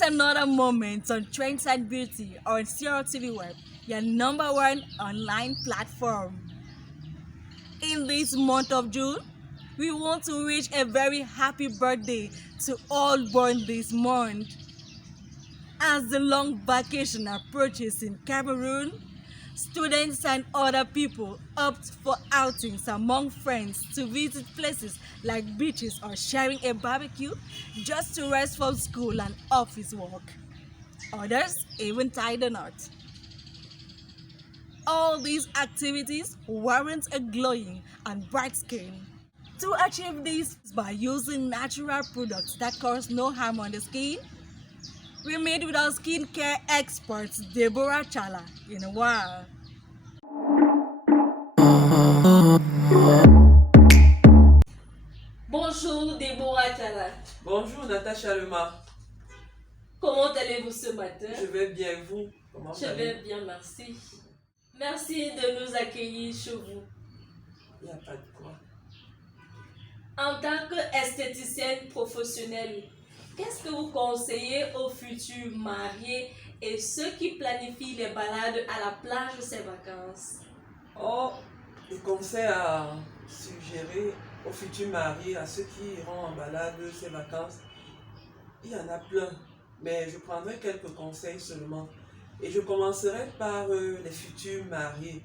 It's another moment on Trendside Beauty on CRTV Web, your number one online platform. In this month of June, we want to wish a very happy birthday to all born this month. As the long vacation approaches in Cameroon, students and other people opt for outings among friends to visit places like beaches or sharing a barbecue just to rest from school and office work. Others even tie the knot. All these activities warrant a glowing and bright skin. To achieve this by using natural products that cause no harm on the skin, we meet with our skincare expert Deborah Chala in a while. Bonjour Deborah Chala. Bonjour Natacha Lema. Comment allez-vous ce matin? Je vais bien, vous? Comment Je allez-vous? vais bien, merci. Merci de nous accueillir chez vous. Il n'y a pas de quoi. En tant qu'esthéticienne professionnelle, qu'est-ce que vous conseillez aux futurs mariés et ceux qui planifient les balades à la plage de ces vacances? Oh, des conseils à suggérer aux futurs mariés, à ceux qui iront en balade ces vacances, il y en a plein, mais je prendrai quelques conseils seulement. Et je commencerai par les futurs mariés.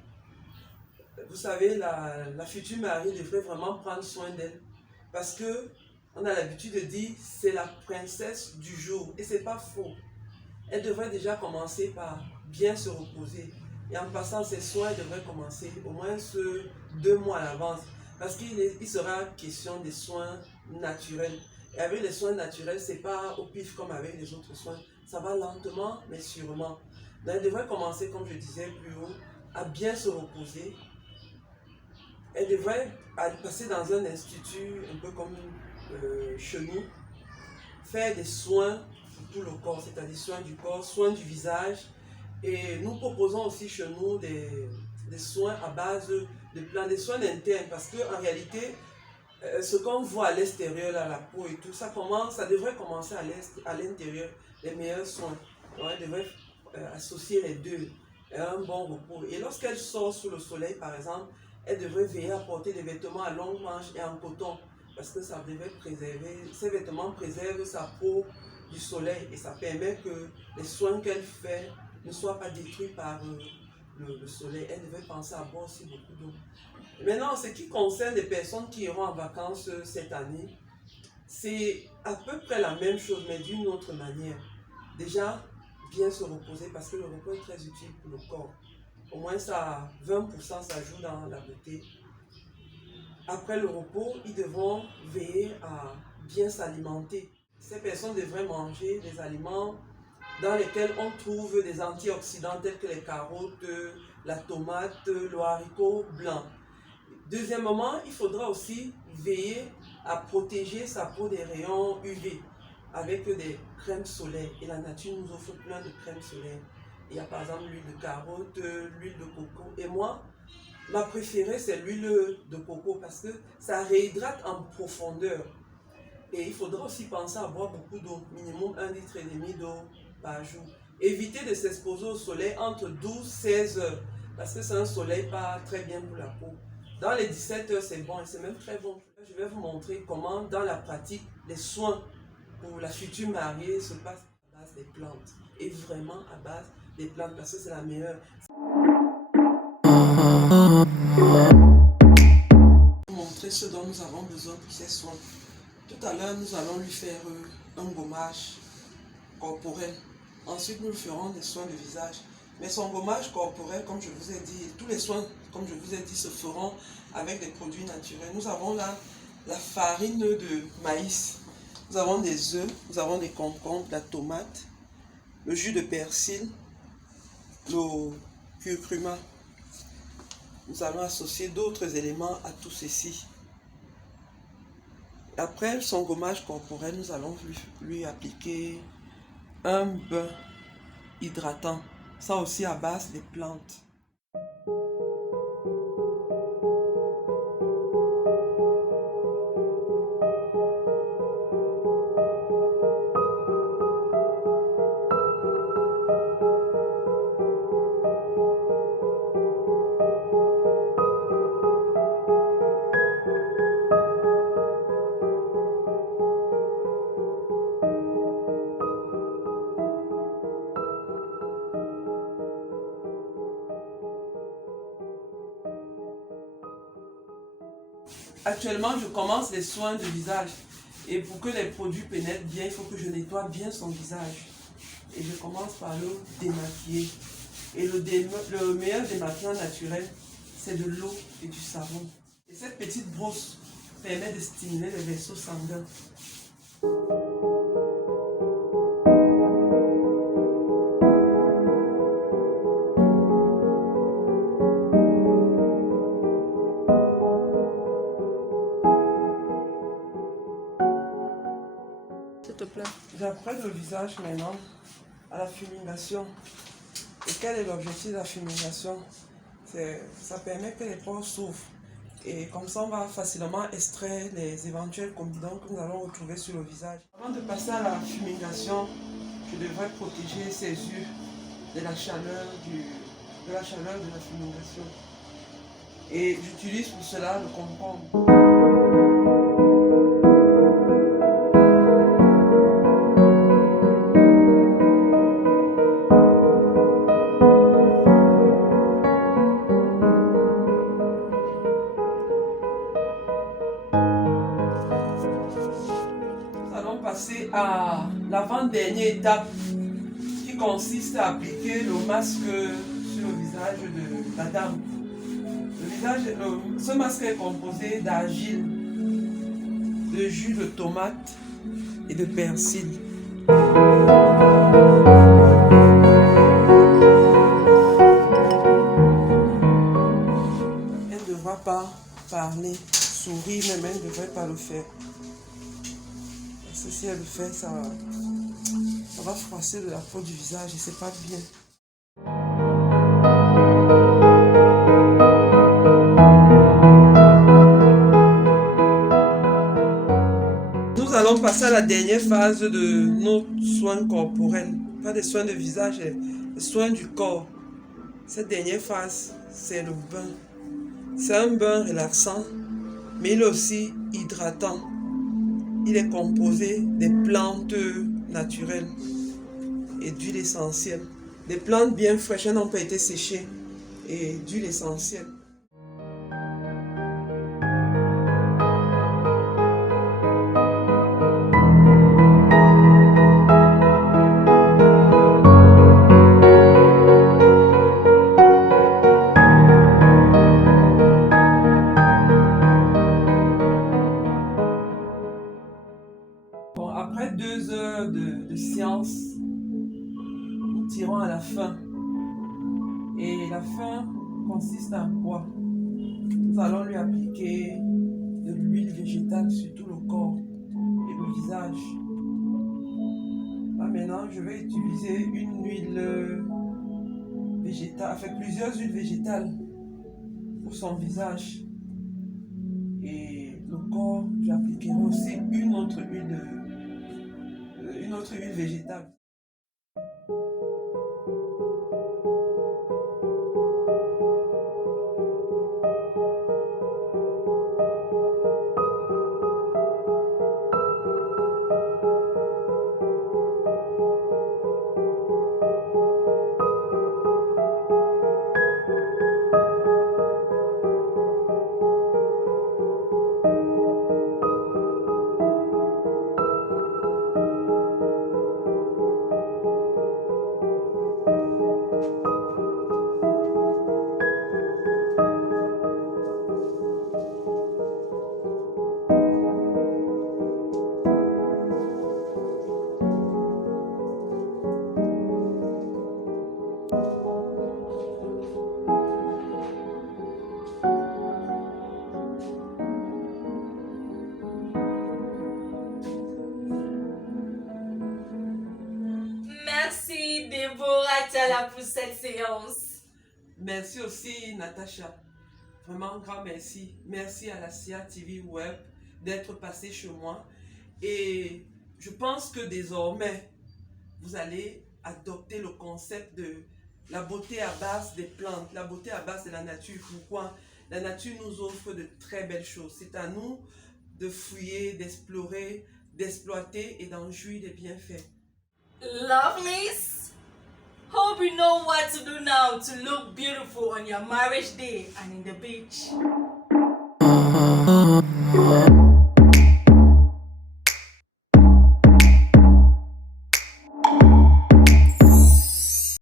Vous savez, la future mariée devrait vraiment prendre soin d'elle. Parce que on a l'habitude de dire c'est la princesse du jour. Et c'est pas faux. Elle devrait déjà commencer par bien se reposer. Et en passant ses soins, elle devrait commencer au moins 2 mois à l'avance. Parce qu'il sera question des soins naturels. Et avec les soins naturels, c'est pas au pif comme avec les autres soins. Ça va lentement, mais sûrement. Donc, elle devrait commencer, comme je disais plus haut, à bien se reposer. Elle devrait passer dans un institut, un peu comme chez nous, faire des soins pour tout le corps, c'est-à-dire soins du corps, soins du visage. Et nous proposons aussi chez nous des soins à base de plantes, des soins internes, parce qu'en réalité, ce qu'on voit à l'extérieur, là, la peau et tout, ça devrait commencer à l'intérieur, les meilleurs soins. Donc, elle devrait associer les deux, un bon repos. Et lorsqu'elle sort sous le soleil, par exemple, elle devrait veiller à porter des vêtements à longue manche et en coton, parce que ça devrait préserver, ces vêtements préservent sa peau du soleil et ça permet que les soins qu'elle fait ne soient pas détruits par le soleil. Elle devrait penser à boire aussi beaucoup d'eau. Maintenant, en ce qui concerne les personnes qui iront en vacances cette année, c'est à peu près la même chose, mais d'une autre manière. Déjà, bien se reposer parce que le repos est très utile pour le corps. Au moins, ça, 20%, ça joue dans la beauté. Après le repos, ils devront veiller à bien s'alimenter. Ces personnes devraient manger des aliments dans lesquels on trouve des antioxydants tels que les carottes, la tomate, le haricot blanc. Deuxièmement, il faudra aussi veiller à protéger sa peau des rayons UV avec des crèmes solaires. Et la nature nous offre plein de crèmes solaires. Il y a par exemple l'huile de carotte, l'huile de coco. Et moi, ma préférée, c'est l'huile de coco parce que ça réhydrate en profondeur. Et il faudra aussi penser à boire beaucoup d'eau, minimum 1,5 litre d'eau par jour. Éviter de s'exposer au soleil entre 12 et 16 heures parce que c'est un soleil pas très bien pour la peau. Dans les 17 heures, c'est bon et c'est même très bon. Je vais vous montrer comment, dans la pratique, les soins pour la future mariée se passent à base des plantes. Et vraiment à base des plantes parce que c'est la meilleure. Je vais vous montrer ce dont nous avons besoin pour ces soins. Tout à l'heure, nous allons lui faire un gommage corporel. Ensuite, nous lui ferons des soins de visage. Mais son gommage corporel, comme je vous ai dit, tous les soins, comme je vous ai dit, se feront avec des produits naturels. Nous avons là la farine de maïs. Nous avons des œufs, nous avons des concombres, la tomate, le jus de persil, le curcuma. Nous allons associer d'autres éléments à tout ceci. Après son gommage corporel, nous allons lui appliquer un bain hydratant. Ça aussi à base des plantes. Actuellement, je commence les soins de visage. Et pour que les produits pénètrent bien, il faut que je nettoie bien son visage. Et je commence par le démaquiller. Et le meilleur démaquillant naturel, c'est de l'eau et du savon. Et cette petite brosse permet de stimuler les vaisseaux sanguins. S'il te plaît. J'apprête le visage maintenant à la fumigation. Et quel est l'objectif de la fumigation? Ça permet que les pores s'ouvrent. Et comme ça, on va facilement extraire les éventuels combinants que nous allons retrouver sur le visage. Avant de passer à la fumigation, je devrais protéger ses yeux de la chaleur de la fumigation. Et j'utilise pour cela le concombre. Passer à l'avant-dernière étape qui consiste à appliquer le masque sur le visage de la dame. Ce masque est composé d'argile, de jus de tomate et de persil. Elle ne devra pas parler, sourire, mais elle ne devrait pas le faire. Parce que si elle le fait, ça va froisser de la peau du visage et c'est pas bien. Nous allons passer à la dernière phase de nos soins corporels. Pas des soins de visage, des soins du corps. Cette dernière phase, c'est le bain. C'est un bain relaxant, mais il est aussi hydratant. Il est composé des plantes naturelles et d'huile essentielle. Des plantes bien fraîches, elles n'ont pas été séchées, et d'huile essentielle. Bon, après 2 heures de séance, nous tirons à la fin. Et la fin consiste à quoi? Nous allons lui appliquer de l'huile végétale sur tout le corps et le visage. Là maintenant, je vais utiliser une huile végétale, enfin plusieurs huiles végétales pour son visage. Et le corps, j'appliquerai aussi une autre huile végétale. Merci Déborah Tchala pour cette séance. Merci aussi Natacha. Vraiment un grand merci. Merci à la CIA TV Web d'être passé chez moi. Et je pense que désormais, vous allez adopter le concept de la beauté à base des plantes, la beauté à base de la nature. Pourquoi? La nature nous offre de très belles choses. C'est à nous de fouiller, d'explorer, d'exploiter et d'en jouir des bienfaits. Lovelies, hope you know what to do now to look beautiful on your marriage day and in the beach. Oh.